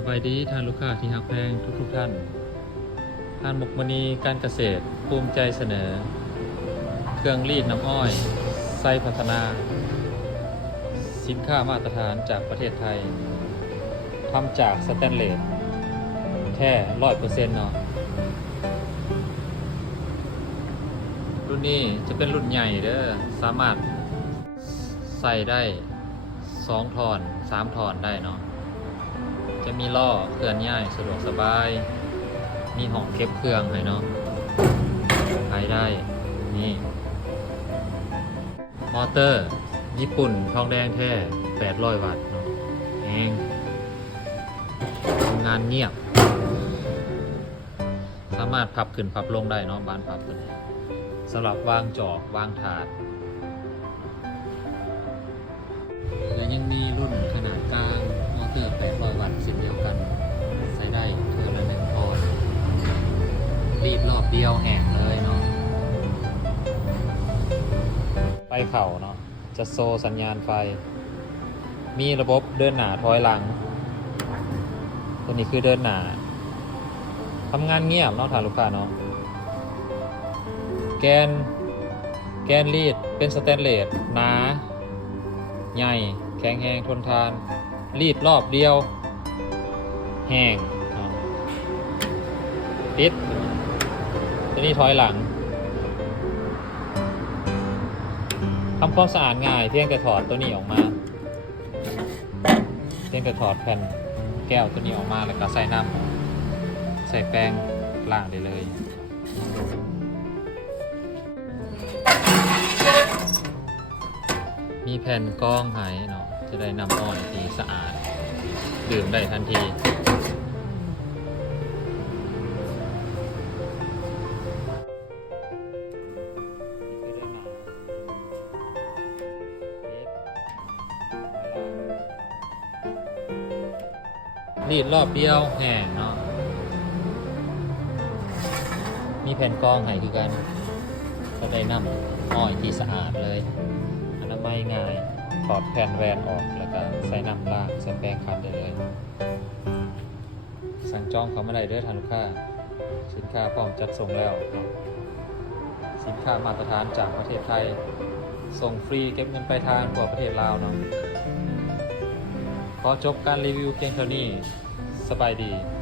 สบายดีท่านลูกค้าที่ฮักแพงทุกทุกๆท่านท่านมกมณีการเกษตรภูมิใจเสนอ เครื่องรีดน้ำอ้อยไส้พัฒนา สินค้ามาตรฐานจากประเทศไทยทำจากสแตนเลสแท้ร้อยเปอร์เซ็นต์เนาะรุ่นนี้จะเป็นรุ่นใหญ่เด้อสามารถใส่ได้สองถอนสามถอนได้เนาะ จะมีล่อเคลื่อนย้ายสะดวกสบาย มีห้องเก็บเครื่องให้เนาะขายได้ นี่ มอเตอร์ ญี่ปุ่นทองแดงแท้ 800 วัตต์เนาะเองทำงานเงียบ สามารถพับขึ้นพับลงได้เนาะบานพับขึ้นสำหรับวางจอกวางถาด และยังมีรุ่น เดียวแห้งเลยเนาะไฟเข่าเนาะจะโซสัญญาณไฟ มีระบบเดินหนาถอยหลัง ตัวนี้คือเดินหนาทำงานเงียบเนาะทางลูกค้าเนาะแกน แกนรีดเป็นสแตนเลสหนา ใหญ่ แข็งแรงทนทาน รีดรอบเดียว แห้งเนาะปิด ตัวนี้ถอยหลังทำความสะอาดง่าย เพียงแต่ถอดตัวนี้ออกมา เพียงแต่ถอดแผ่นแก้วตัวนี้ออกมาแล้วก็ใส่น้ำใส่แป้งล้างได้เลยมีแผ่นกรองไหเนาะจะได้นำอ้อยที่สะอาด ดื่มได้ทันที รีดรอบเดียวแห้งเนาะมีแผ่นกองไหคือกันก็ได้นำอ้อยที่สะอาดเลยอนามัยง่ายถอดแผ่นแวนออกแล้วก็ใส่น้ำลางใส่แป้งขัดได้เลย สั่งจองเขามาได้เด้อทานลูกค้าสินค้าพร้อมจัดส่งแล้ว สินค้ามาตรฐานจากประเทศไทย ส่งฟรีเก็บเงินปลายทางกว่าประเทศลาวเนาะ ขอจบการรีวิวเพียงเท่านี้ สบายดี